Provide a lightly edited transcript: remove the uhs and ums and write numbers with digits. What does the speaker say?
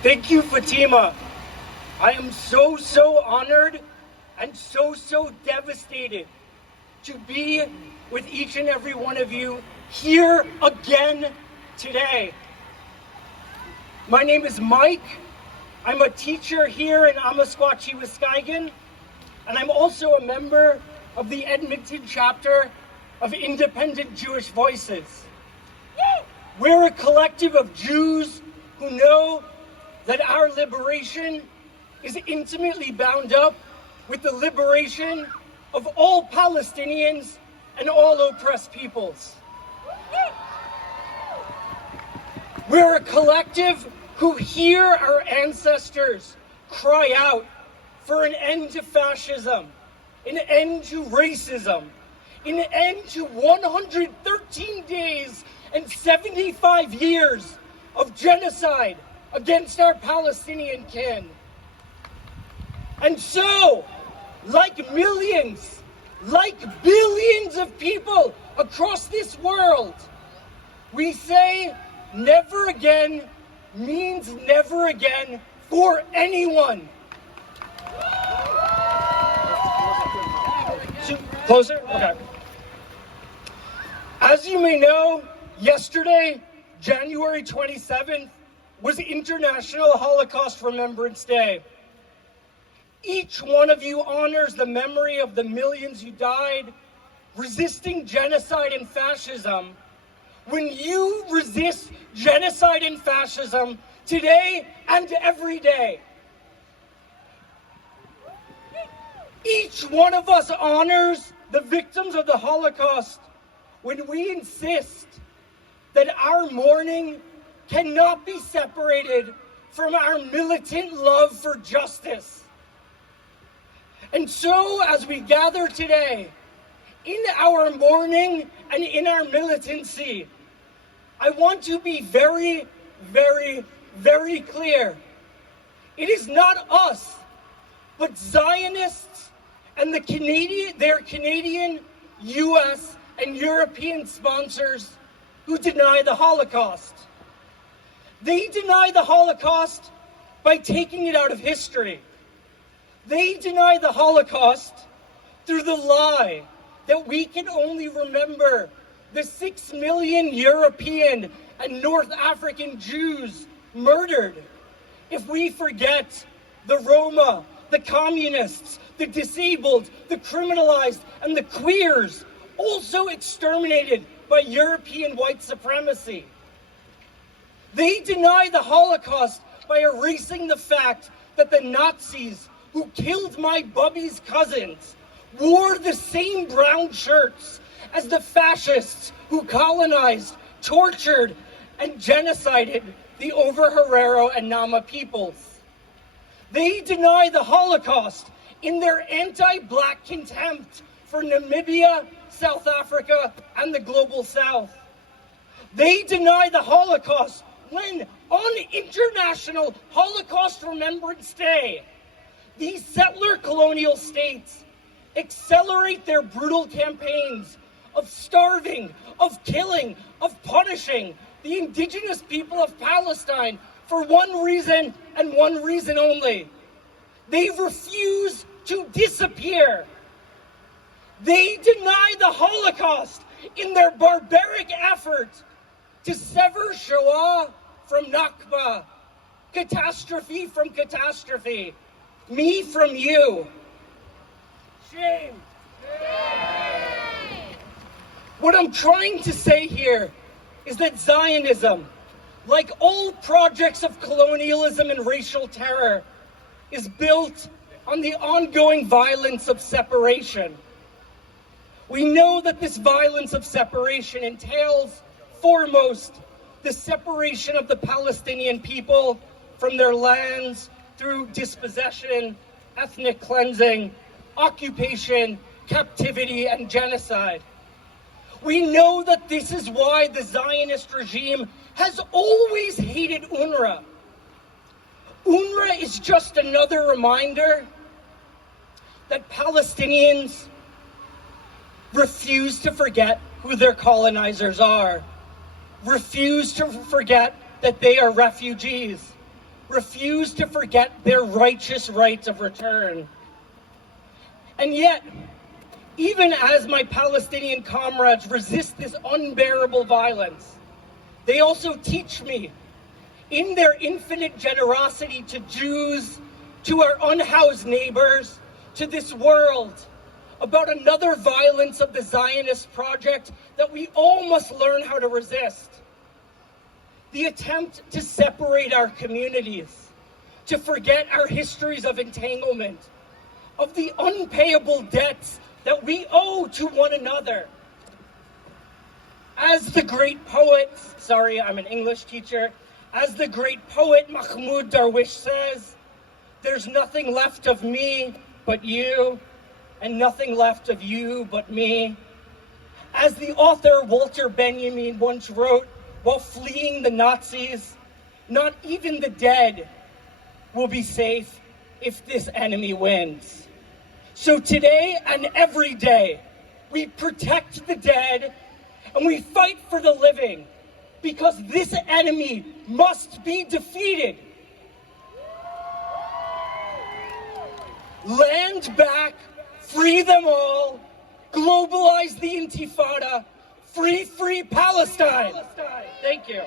Thank you, Fatima. I am so honored and so devastated to be with each and every one of you here again today. My name is Mike. I'm a teacher here in Amasquatchie, Wisconsin, and I'm also a member of the Edmonton chapter of Independent Jewish Voices. We're a collective of Jews who know that our liberation is intimately bound up with the liberation of all Palestinians and all oppressed peoples. We're a collective who hear our ancestors cry out for an end to fascism, an end to racism, an end to 113 days and 75 years of genocide against our Palestinian kin. And so, like millions, like billions of people across this world, we say never again means never again for anyone. Closer? Okay. As you may know, yesterday, January 27th, was International Holocaust Remembrance Day. Each one of you honors the memory of the millions who died resisting genocide and fascism. When you resist genocide and fascism today and every day, each one of us honors the victims of the Holocaust when we insist that our mourning cannot be separated from our militant love for justice. And so, as we gather today, in our mourning and in our militancy, I want to be very clear. It is not us, but Zionists and their Canadian, US, and European sponsors who deny the Holocaust. They deny the Holocaust by taking it out of history. They deny the Holocaust through the lie that we can only remember the 6 million European and North African Jews murdered if we forget the Roma, the communists, the disabled, the criminalized, and the queers, also exterminated by European white supremacy. They deny the Holocaust by erasing the fact that the Nazis who killed my Bubby's cousins wore the same brown shirts as the fascists who colonized, tortured, and genocided the Over-Herero and Nama peoples. They deny the Holocaust in their anti-Black contempt for Namibia, South Africa, and the Global South. They deny the Holocaust when, on International Holocaust Remembrance Day, these settler colonial states accelerate their brutal campaigns of starving, of killing, of punishing the indigenous people of Palestine for one reason and one reason only. They refuse to disappear. They deny the Holocaust in their barbaric effort to sever Shoah from Nakba, catastrophe from catastrophe, me from you. Shame. Shame. What I'm trying to say here is that Zionism, like all projects of colonialism and racial terror, is built on the ongoing violence of separation. We know that this violence of separation entails, foremost, the separation of the Palestinian people from their lands through dispossession, ethnic cleansing, occupation, captivity, and genocide. We know that this is why the Zionist regime has always hated UNRWA. UNRWA is just another reminder that Palestinians refuse to forget who their colonizers are, refuse to forget that they are refugees, refuse to forget their righteous right of return. And yet, even as my Palestinian comrades resist this unbearable violence, they also teach me, in their infinite generosity to Jews, to our unhoused neighbors, to this world, about another violence of the Zionist project that we all must learn how to resist. The attempt to separate our communities, to forget our histories of entanglement, of the unpayable debts that we owe to one another. As the great poet, sorry, I'm an English teacher, as the great poet Mahmoud Darwish says, there's nothing left of me but you, and nothing left of you but me. As the author Walter Benjamin once wrote while fleeing the Nazis, not even the dead will be safe if this enemy wins. So today and every day, we protect the dead and we fight for the living, because this enemy must be defeated. Land back, free them all, globalize the Intifada, free Palestine. Thank you.